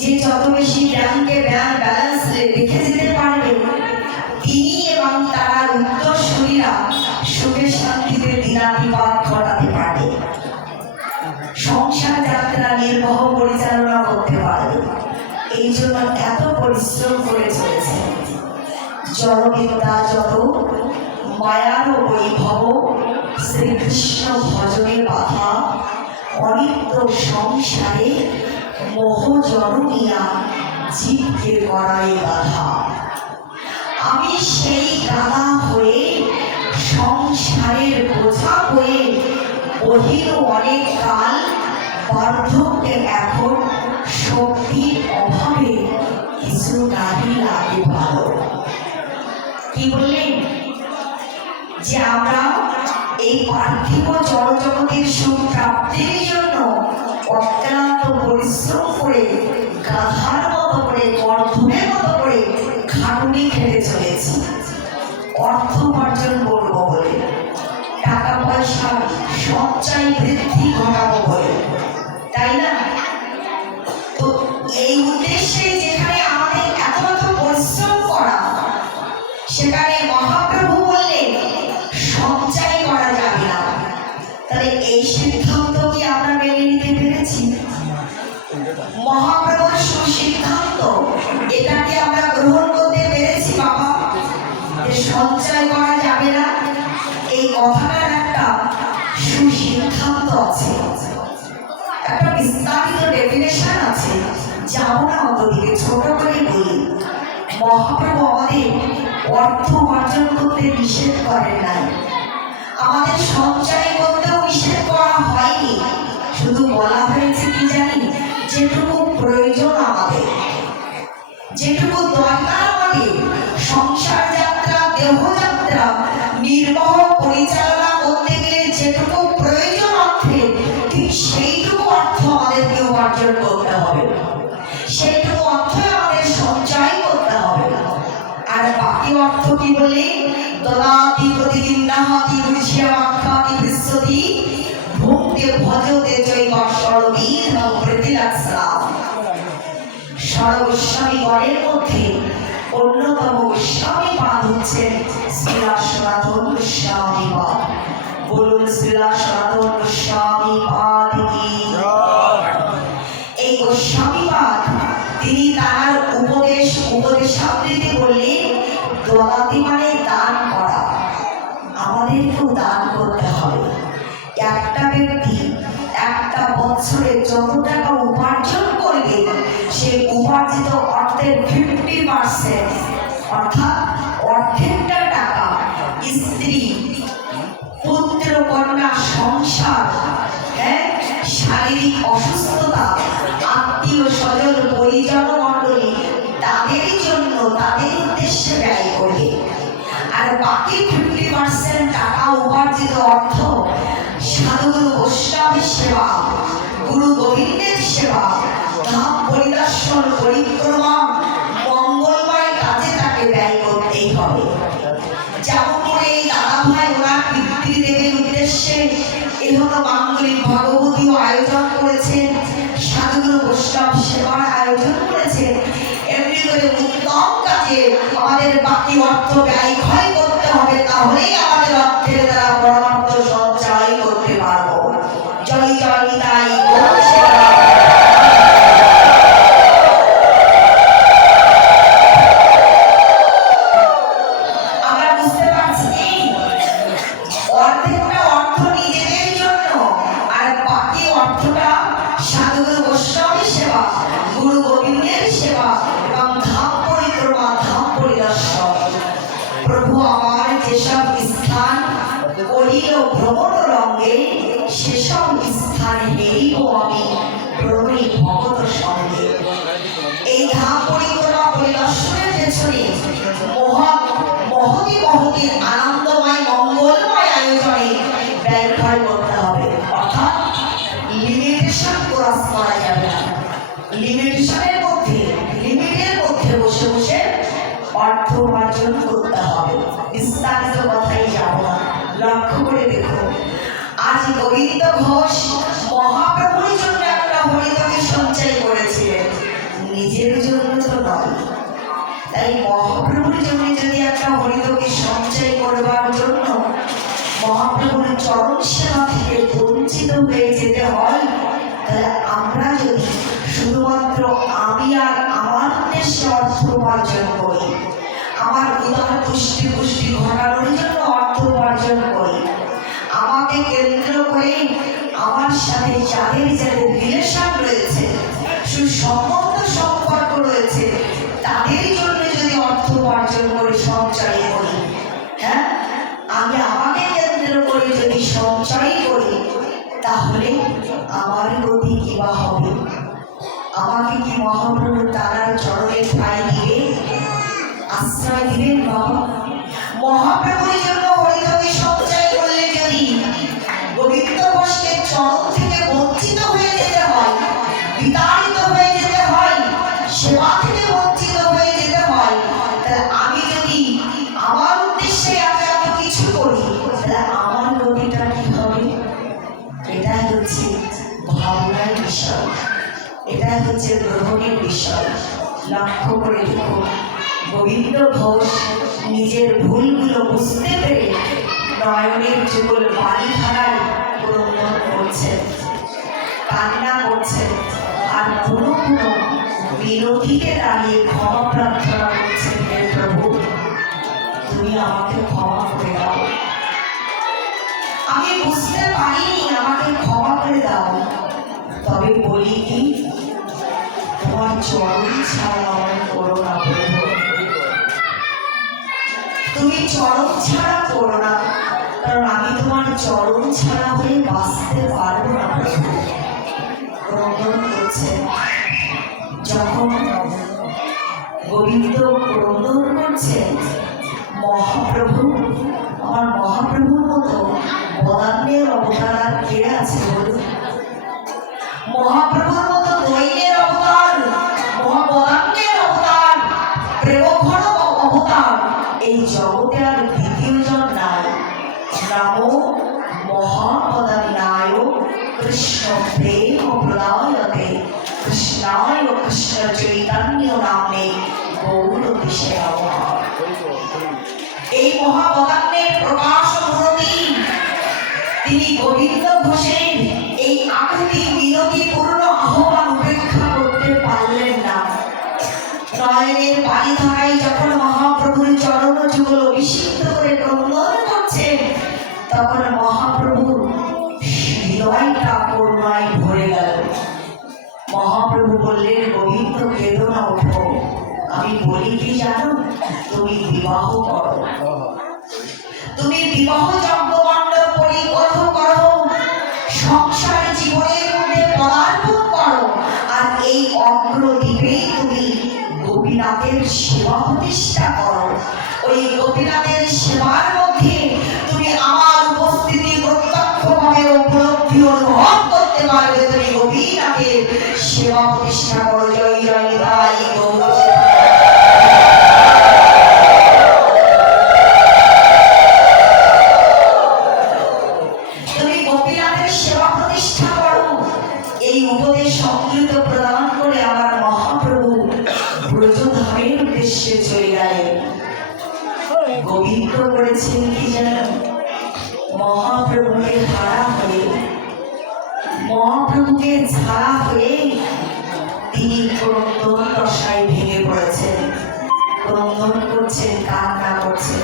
যে যত বেশি ব্যাংকে ব্যাংক ব্যালেন্স রেখে যেতে পারবে, তিনি এবং তার উত্তরসূরিরা সুখে শান্তিতে দিনাতিপাত ঘটাতে পারবে। সংসার যাত্রা নির্বাহ পরিচালনা করতে পারবে, এই জন্য এত পরিশ্রম করে চলেছে। জড়বিদ্যা যত, মায়ার বৈভব, শ্রীকৃষ্ণ ভজনে বাধা, অনিত্য সংসারে মোহ জনমিয়া জীবকে করায় বাধা। আমি সেই গাধা হয়ে সংসারের বোঝা হয়ে বহির অনেক কাল বার্ধক্যে এখন শক্তির অভাবে কিছু নারী লাগে ভালো। কি বললেন? যে আমরা এই পার্থিব জড়জগতের সুখ প্রাপ্তির জন্য অক্লান্ত পরিশ্রম করে, গাধার মতো করে, গর্ধনের মতো করে খাটুনি খেলে চলেছি। অর্থ উপার্জন করব বলে, টাকা পয়সা সঞ্চয় বৃদ্ধি ঘটাবো বলে। তাই না? তো এই উদ্দেশ্যে যেখানে আমাদের এত এত পরিশ্রম করা, সেখানে মহাপ্রভু বললেন মহাপ্রভুর সুসিদ্ধান্ত। এটাকে আমরা গ্রহণ করতে পেরেছি, বাবা। সঞ্চয় করা যাবে না। এই কথাটার একটা সুসিদ্ধান্ত আছে। একটা বিস্তারিত ডেফিনেশন আছে। যাব না অতদিকে ছোট করে বলি। মহাপ্রভু আমাদের অর্থ উপার্জন করতে নিষেধ করেন নাই। আমাদের সঞ্চয় করতেও নিষেধ করা হয়নি। শুধু বলা হয়েছে কি জানি? যেটুকু প্রয়োজন আমাদের, যেটুকু দরকার আমাদের, সংসার যাত্রা, দেহযাত্রা, নির্বাহ, পরিচালনা করতে গেলে যেটুকু প্রয়োজন অর্থে, ঠিক সেইটুকু অর্থ আমাদেরকে উপার্জন করতে হবে। সেইটুকু অর্থ আমাদের সঞ্চয় করতে হবে। আর বাকি অর্থ কি বলে দলাতি প্রতিদিন নাহাতি বুঝিয়া আখ্যাতি বিশ্বতি, ভুক্তে ভজতে জৈবা সরবীর প্রতিলাক্সাম সর্বস্বামী গণের মধ্যে অন্যতম গোস্বামী পাদ হচ্ছেন শ্রীলা সনাতন গোস্বামী পাদ বলুন শ্রীলা সনাতন গোস্বামী পাদ এই গোস্বামী পাদ তিনি তার উপদেশ উপদেশাবৃত্তি বললেন দলাতি মানে দান করা আমাদেরকেও দান করতে হবে। একটা ব্যক্তি বছরে যত টাকা উপার্জন করবে, সে উপার্জিত অর্থের ফিফটি পার্সেন্ট অর্থাৎ অর্ধেকটা টাকা স্ত্রী, পুত্র, কন্যা, সংসার হ্যাঁ শারীরিক অসুস্থতা, আত্মীয় স্বজন, পরিজন, মণ্ডলী, তাদের জন্য, তাদের উদ্দেশ্যে ব্যয় করবে আর বাকি ফিফটি পার্সেন্ট টাকা উপার্জিত অর্থ সাধুগুরু বৈষ্ণবের সেবা। গুরু গোবিন্দের সেবা ধাম পরিদর্শন পরিক্রমা মঙ্গলময় কাজে তাকে ব্যয় করতেই হবে। যেমন করে এই ওনার পিতৃদেবের উদ্দেশ্যে ভগবতী আয়োজন করেছেন সাধুগুরু বৈষ্ণব সেবার আয়োজন করেছেন। এমনি করে উত্তম কাজে আমাদের বাকি অর্থ ব্যয় ক্ষয় করতে হবে, তাহলেই করিল ভ্রমণ রঙ্গে সেসব স্থানে নেইব আমি প্রণয়ী ভগত সঙ্গে। এই ধাম পরিক্রমা পরিদর্শনের পেছনে মহৎ মহতি মহতির আনন্দময় উদার পুষ্টি পুষ্টি ঘটানোর জন্য অর্থ উপার্জন করি। আমাকে কেন্দ্র করে আমার সাথে যাদের যাদের রিলেশন রয়েছে সুসম্বন্ধ সম্পর্ক রয়েছে, তাদের জন্য যদি অর্থ উপার্জন করে সঞ্চয় করি হ্যাঁ? আমি আমাকে কেন্দ্র করে যদি সঞ্চয় করি, তাহলে আমার গতি কি বা হবে? আমাকে কি মহাপ্রভু তারার চরণে ঠাই দিবে আশ্রয় দিবেন বাবা মহাপ্রভুর জন্য হরিদকে সঞ্চয় করলে যদি গোবিন্দ বসকে চরণ থেকে বঞ্চিত হয়ে যেতে হয়, বিতাড়িত হয়ে যেতে হয়, সেবা থেকে বঞ্চিত হয়ে যেতে হয়, তাহলে আমি যদি আমার উদ্দেশ্যে এত এত কিছু করি, তাহলে আমার গতিটা কি হবে? এটাই হচ্ছে ভাবনার বিষয়। এটাই হচ্ছে গ্রহণের বিষয়। লক্ষ্য করে দেখুন। গোবিন্দ ঘোষ নিজের ভুলগুলো বুঝতে পেরে নয়নের যুগল বাড়ি ধারায় ক্রন্দন করছেন। কান্না করছেন। আর কোনো কোনো বিরোধীকে দাঁড়িয়ে ক্ষমা প্রার্থনা করছেন হে প্রভু। তুমি আমাকে ক্ষমা করে দাও। আমি বুঝতে পারিনি আমাকে ক্ষমা করে দাও। তবে বলি কি, তোমার চরণ ছাড়া আমার করো না। প্রভু তুমি চরম ছাড়া করো না। কারণ আমি তোমার চরম ছাড়া হয়ে বাঁচতে পারব না। ক্রন্দন করছে যখন গোবিন্দ ক্রন্দন করছে, মহাপ্রভু, আমার মহাপ্রভুর মতো বদান্যের অবতার আর কে আছে বলুন? মহাপ্রভুর এই জগতে আর দ্বিতীয় জন নাই। নাম মহাপদান্যায় কৃষ্ণ প্রেম প্রদায়তে কৃষ্ণায় কৃষ্ণ চৈতন্য নামে গৌর দিশে এই মহাপদান্যের প্রকাশ তিনি গোবিন্দ ঘোষের এই আকুতি আমি বলি কি জানো? তুমি বিবাহ করো। তুমি বিবাহ যজ্ঞ পরিগ্রহ করো। সংসার জীবনের মধ্যে পদার্পণ করো। আর এই অগ্রদ্বীপে তুমি গোপীনাথের সেবা প্রতিষ্ঠা করো। ওই গোপীনাথের সেবার মহাপ্রভুকে ছাড়া হয়ে তিনি ক্রন্দন দশায় ভেঙে পড়েছেন। ক্রন্দন করছেন, কান্না করছেন।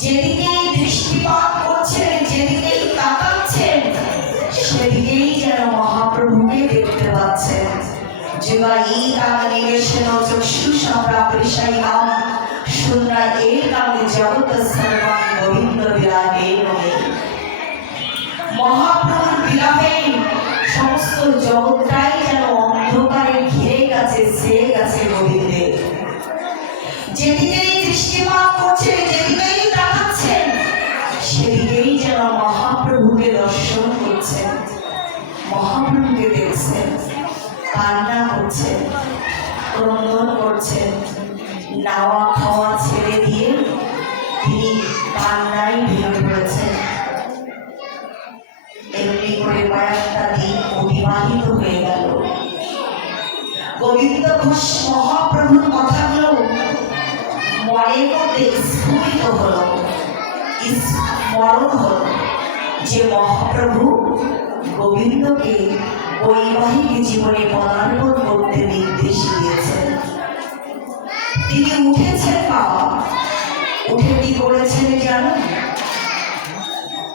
যেদিকেই দৃষ্টিপাত করছেন যেদিকেই তাকাচ্ছেন, সেদিকেই যেন মহাপ্রভুকে দেখতে পাচ্ছেন। যুগা এই কাম নিবেশন চক্ষু সম্প্রাপৃষাই কাম শূন্য এই কামে জগত সর্বাং গোবিন্দ বিরাগে বিরামে সমস্ত জগৎটাই যেন অন্ধকারে ঘিরে গেছে সে গেছে গোবিন্দে যেদিকেই দৃষ্টিপাত যেদিকেই সেদিকেই যেন মহাপ্রভুকে দর্শন করছেন, মহাপ্রভুকে দেখছেন। কান্না মহাপ্রভুর কথাগুলো মনের মধ্যে স্ফুরিত হলো, স্মরণ হলো যে মহাপ্রভু গোবিন্দকে বৈবাহিক জীবনে পদার্পণ করতে নির্দেশ দিয়েছেন। তিনি উঠেছেন বাবা। উঠে কি করেছেন জানেন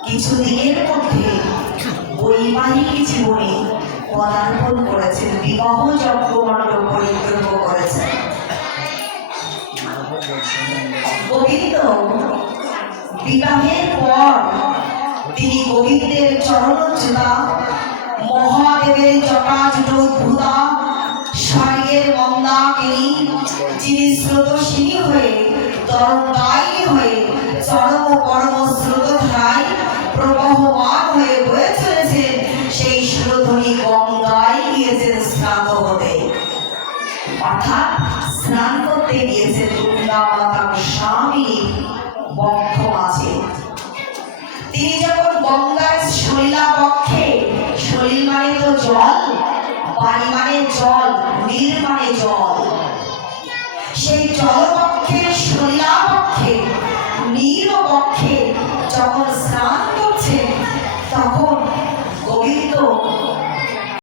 কিছুদিনের মধ্যে বৈবাহিক জীবনে পদার্পণ করেছেন, বিবাহ যজ্ঞমণ্ড পরিক্রম করেছেন। বিবাহের পর তিনি গোবিন্দের মহাদেবের স্বর্গের মন্দাকিনী, যিনি হয়ে তরঙ্গায়ী হয়ে, চরম পরম হয়ে তিনি যখন গঙ্গার শৈলাবক্ষে, শৈল মানে তো জল বাড়ি মানে জল, নীল মানে জল। সেই জলপক্ষের শৈলাবক্ষ